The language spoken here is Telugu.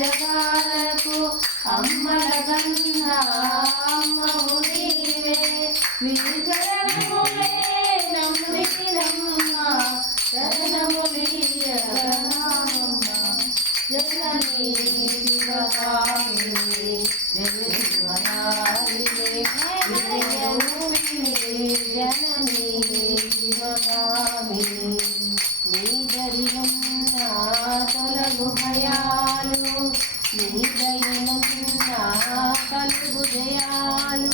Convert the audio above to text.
జగాలకు అమ్మల కన్నా అమ్మవు నీవే విచరణములే నమ్మినమ్మ శరణములీయమ్మ జననీ శివకామిని జగద్వరాలిని జననీ శివకామిని నీ దరినున్న తొలగు భయాలు నీ దయనున్న కలుగు జయాలు